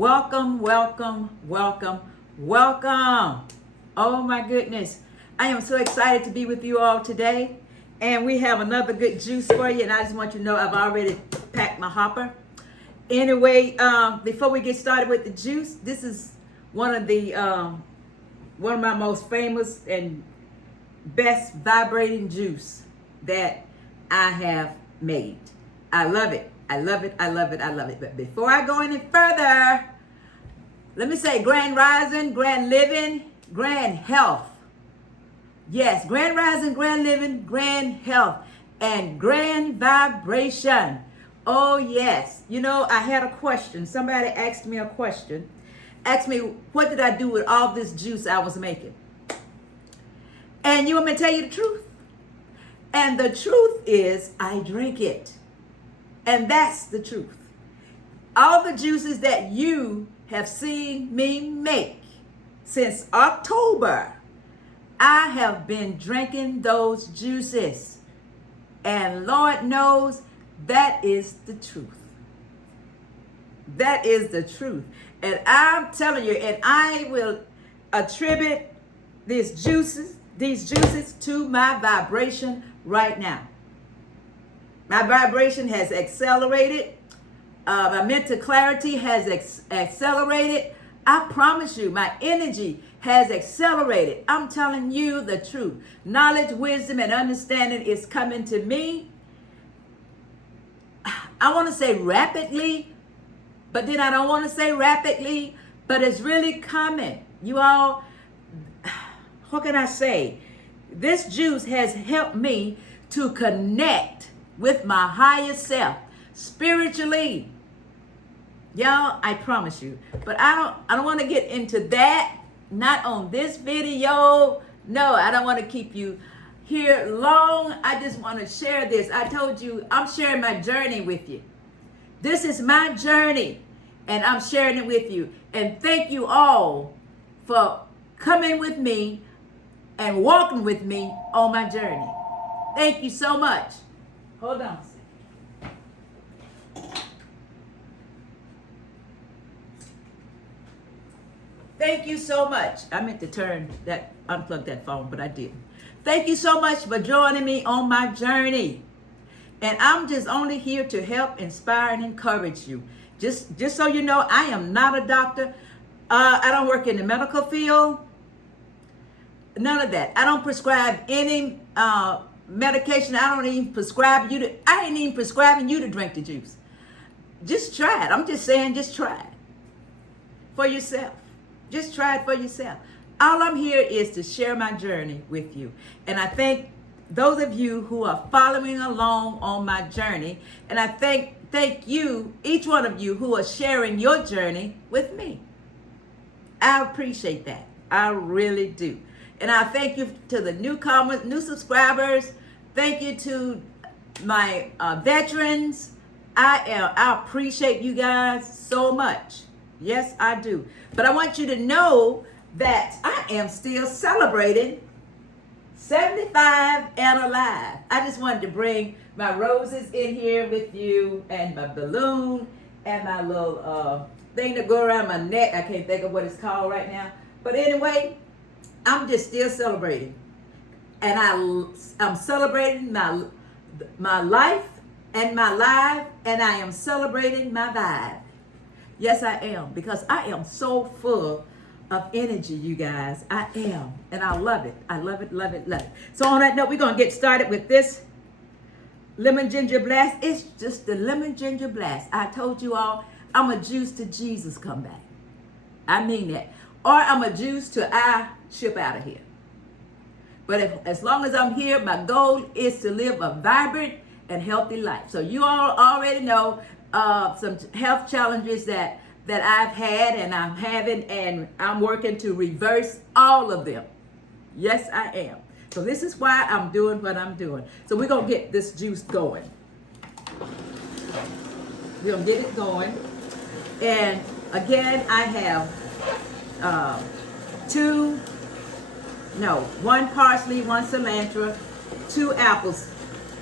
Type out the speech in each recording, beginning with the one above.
welcome, welcome, welcome, welcome. Oh my goodness. I am so excited to be with you all today. And we have another good juice for you. And I just want you to know I've already packed my hopper. Anyway, before we get started with the juice, this is one of my most famous and best vibrating juice that I have made. I love it. I love it. I love it. I love it. But before I go any further, let me say grand rising, grand living, grand health. Yes, grand rising, grand living, grand health, and grand vibration. Oh, yes. You know, I had a question. Somebody asked me a question. Asked me, what did I do with all this juice I was making? And you want me to tell you the truth? And the truth is, I drink it. And that's the truth. All the juices that you have seen me make since October, I have been drinking those juices. And Lord knows that is the truth. That is the truth. And I'm telling you, and I will attribute these juices to my vibration right now. My vibration has accelerated. My mental clarity has accelerated. I promise you, my energy has accelerated. I'm telling you the truth. Knowledge, wisdom, and understanding is coming to me. I want to say rapidly, but then I don't want to say rapidly, but it's really coming. You all, what can I say? This juice has helped me to connect with my higher self spiritually. Y'all, I promise you. But I don't want to get into that. Not on this video. No, I don't want to keep you here long. I just want to share this. I told you I'm sharing my journey with you. This is my journey, and I'm sharing it with you. And thank you all for coming with me and walking with me on my journey. Thank you so much. Hold on a second. Thank you so much. I meant to unplug that phone, but I didn't. Thank you so much for joining me on my journey. And I'm just only here to help, inspire, and encourage you. Just so you know, I am not a doctor. I don't work in the medical field. None of that. I don't prescribe any medication. I ain't even prescribing you to drink the juice. Just try it. I'm just saying, just try it for yourself. Just try it for yourself. All I'm here is to share my journey with you. And I thank those of you who are following along on my journey. And I thank you, each one of you who are sharing your journey with me. I appreciate that. I really do. And I thank you to the newcomers, new subscribers. Thank you to my veterans. I appreciate you guys so much. Yes, I do. But I want you to know that I am still celebrating 75 and alive. I just wanted to bring my roses in here with you, and my balloon, and my little thing to go around my neck. I can't think of what it's called right now. But anyway, I'm just still celebrating. And I'm celebrating my life and my life, and I am celebrating my vibe. Yes, I am, because I am so full of energy, you guys. I am, and I love it. I love it, love it, love it. So on that note, we're going to get started with this lemon ginger blast. It's just the lemon ginger blast. I told you all, I'm a juice to Jesus come back. I mean that. Or I'm a juice to I ship out of here. But as long as I'm here, my goal is to live a vibrant and healthy life. So you all already know some health challenges that I've had and I'm having, and I'm working to reverse all of them. Yes, I am. So this is why I'm doing what I'm doing. So we're going to get this juice going. We're going to get it going. And again, I have one parsley, one cilantro, 2 apples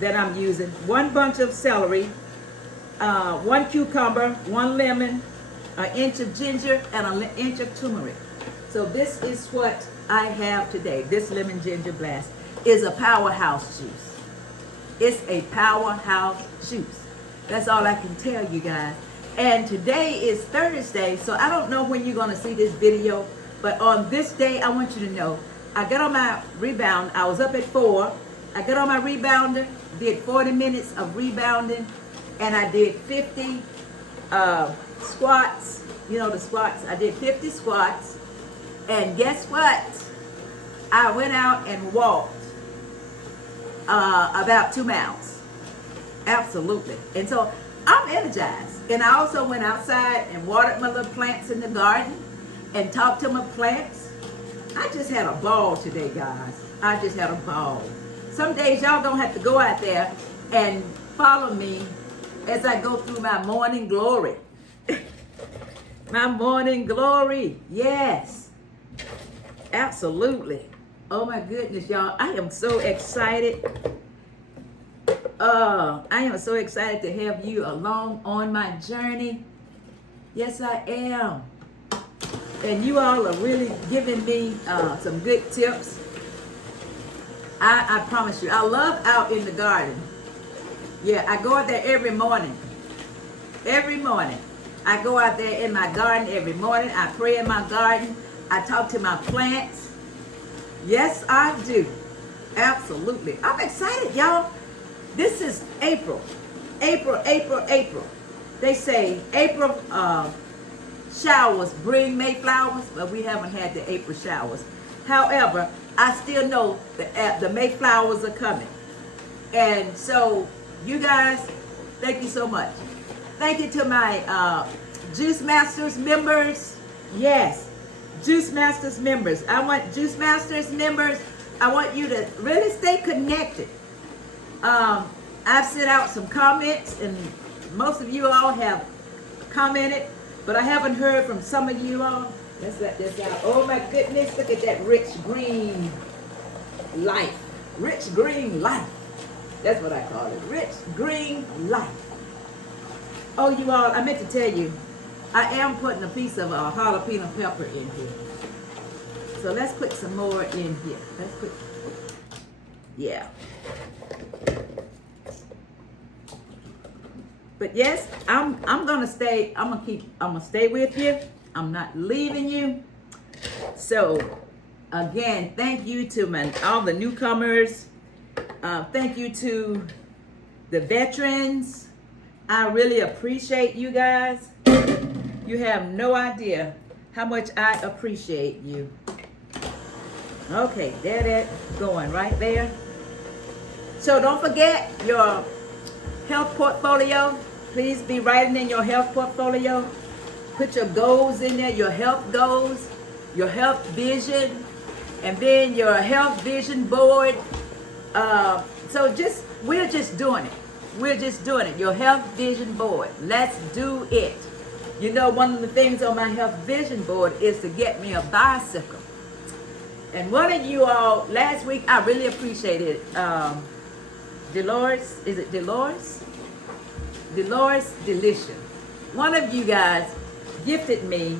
that I'm using, 1 bunch of celery, 1 cucumber, 1 lemon, an inch of ginger, and an inch of turmeric. So this is what I have today. This lemon ginger blast is a powerhouse juice. It's a powerhouse juice. That's all I can tell you guys. And today is Thursday, so I don't know when you're going to see this video, but on this day, I want you to know, I got on my rebound. I was up at 4. I got on my rebounder, did 40 minutes of rebounding, and I did 50 squats. You know the squats. I did 50 squats. And guess what? I went out and walked about 2 miles. Absolutely. And so I'm energized. And I also went outside and watered my little plants in the garden and talked to my plants. I just had a ball today, guys. I just had a ball. Some days y'all gonna have to go out there and follow me as I go through my morning glory. My morning glory. Yes. Absolutely. Oh my goodness, y'all. I am so excited. I am so excited to have you along on my journey. Yes, I am. And you all are really giving me some good tips. I promise you, I love out in the garden. Yeah, I go out there every morning. Every morning. I go out there in my garden every morning. I pray in my garden. I talk to my plants. Yes, I do. Absolutely. I'm excited, y'all. This is April. April. They say April showers bring May flowers, but we haven't had the April showers. However, I still know that the May flowers are coming. And so, you guys, thank you so much. Thank you to my Juice Masters members. Yes, Juice Masters members. I want Juice Masters members, I want you to really stay connected. I've sent out some comments, and most of you all have commented, but I haven't heard from some of you all. Let's let this out. Oh my goodness, look at that rich green life. Rich green life. That's what I call it. Rich green life. Oh, you all, I meant to tell you, I am putting a piece of jalapeno pepper in here. So let's put some more in here. Let's put, yeah. But yes, I'm gonna stay. I'm gonna stay with you. I'm not leaving you. So again, thank you to all the newcomers. Thank you to the veterans. I really appreciate you guys. You have no idea how much I appreciate you. Okay, there that's going right there. So don't forget your health portfolio. Please be writing in your health portfolio. Put your goals in there, your health goals, your health vision, and then your health vision board. So we're just doing it. We're just doing it. Your health vision board. Let's do it. You know, one of the things on my health vision board is to get me a bicycle. And one of you all, last week, I really appreciated Dolores, is it Dolores? Dolores Delicious. One of you guys gifted me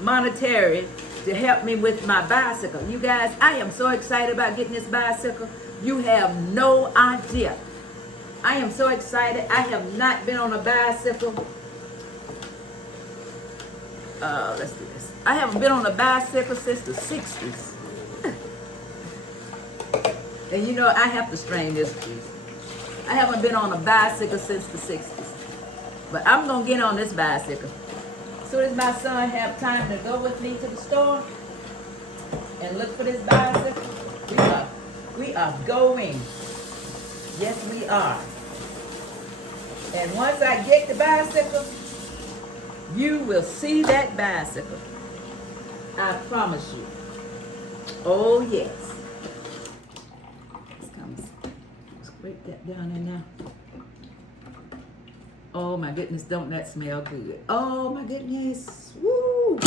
monetary to help me with my bicycle. You guys, I am so excited about getting this bicycle. You have no idea. I am so excited. I have not been on a bicycle. Let's do this. I haven't been on a bicycle since the 60s. And you know, I have to strain this piece. I haven't been on a bicycle since the 60s. But I'm going to get on this bicycle. As soon as my son have time to go with me to the store and look for this bicycle, we are going. Yes, we are. And once I get the bicycle, you will see that bicycle. I promise you. Oh, yes. Let's scrape that down in there. Oh, my goodness, don't that smell good? Oh, my goodness. Woo!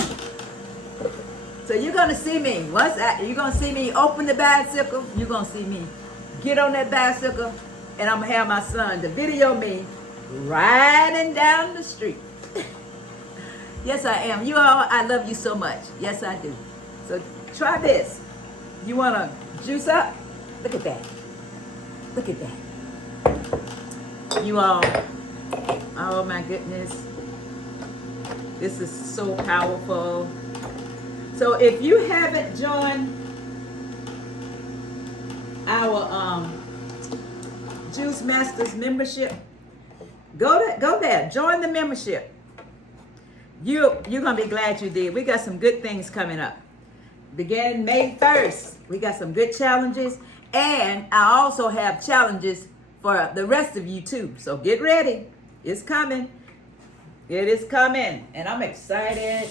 So you're going to see me. You're going to see me open the bicycle. You're going to see me get on that bicycle. And I'm going to have my son to video me riding down the street. Yes, I am. You all, I love you so much. Yes, I do. So try this. You want to juice up? Look at that. Look at that. You all, oh my goodness. This is so powerful. So if you haven't joined our Juice Masters membership, go there. Join the membership. You're gonna be glad you did. We got some good things coming up. Beginning May 1st, we got some good challenges, and I also have challenges for the rest of you too. So get ready. It's coming. It is coming, and I'm excited.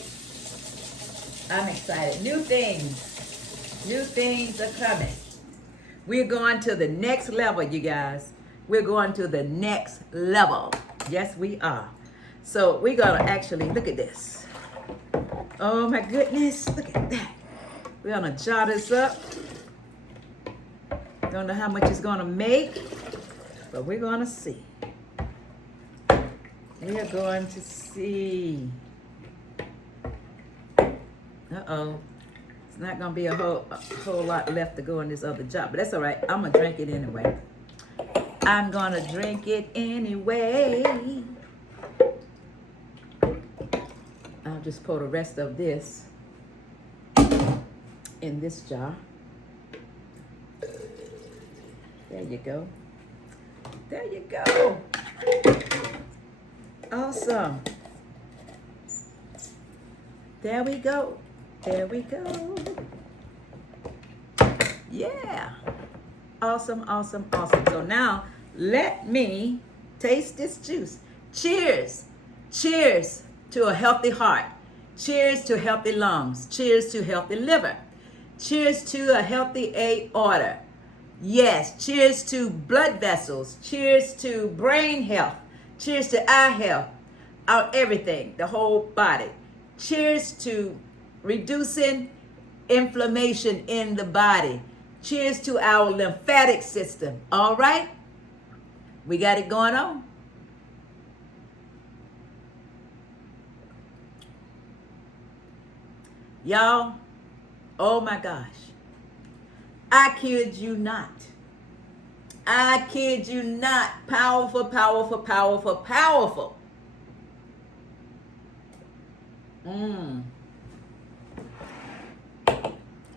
I'm excited. New things are coming. We're going to the next level, you guys. We're going to the next level. Yes, we are. So we're going to actually look at this. Oh my goodness, look at that. We're going to jar this up. Don't know how much it's going to make, but we're going to see. We are going to see. Uh-oh. It's not going to be a whole lot left to go in this other jar, but that's all right. I'm going to drink it anyway. I'm going to drink it anyway. I'll just pour the rest of this in this jar. There you go. There you go. Awesome. There we go. There we go. Yeah. Awesome, awesome, awesome. So now let me taste this juice. Cheers. Cheers to a healthy heart. Cheers to healthy lungs. Cheers to healthy liver. Cheers to a healthy aorta. Yes. Cheers to blood vessels. Cheers to brain health. Cheers to eye health. Everything, the whole body. Cheers to reducing inflammation in the body. Cheers to our lymphatic system. All right? We got it going on. Y'all, oh my gosh. I kid you not. I kid you not. Powerful, powerful, powerful, powerful.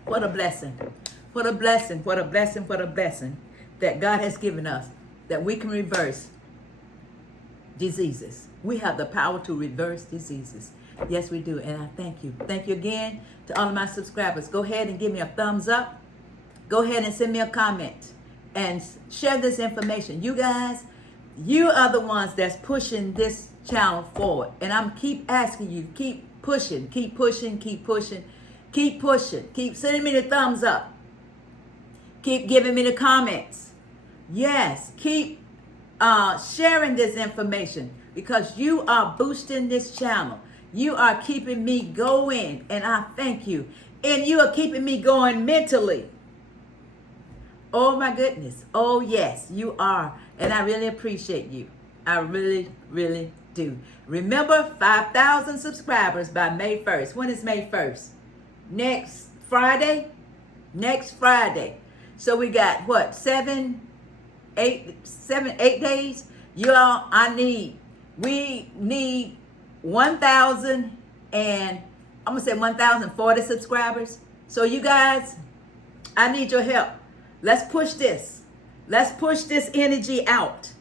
What a blessing. What a blessing. What a blessing. What a blessing that God has given us, that we can reverse diseases. We have the power to reverse diseases. Yes, we do. And I thank you. Thank you again to all of my subscribers. Go ahead and give me a thumbs up. Go ahead and send me a comment and share this information. You guys, you are the ones that's pushing this channel forward. And I'm keep asking you, keep pushing, keep pushing, keep pushing, keep pushing. Keep sending me the thumbs up. Keep giving me the comments. Yes, keep sharing this information, because you are boosting this channel. You are keeping me going, and I thank you. And you are keeping me going mentally. Oh my goodness. Oh yes, you are. And I really appreciate you. I really, really do. Remember, 5,000 subscribers by May 1st. When is May 1st? Next Friday? Next Friday. So we got what? 8 days? You all, we need 1,000 and I'm going to say 1,040 subscribers. So you guys, I need your help. Let's push this. Let's push this energy out.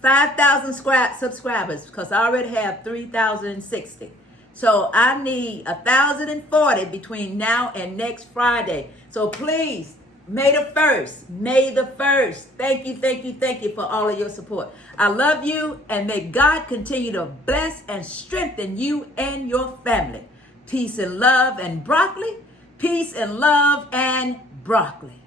5,000 subscribers, because I already have 3,060. So I need 1,040 between now and next Friday. So please, May the 1st, May the 1st. Thank you, thank you, thank you for all of your support. I love you, and may God continue to bless and strengthen you and your family. Peace and love and broccoli. Peace and love and broccoli.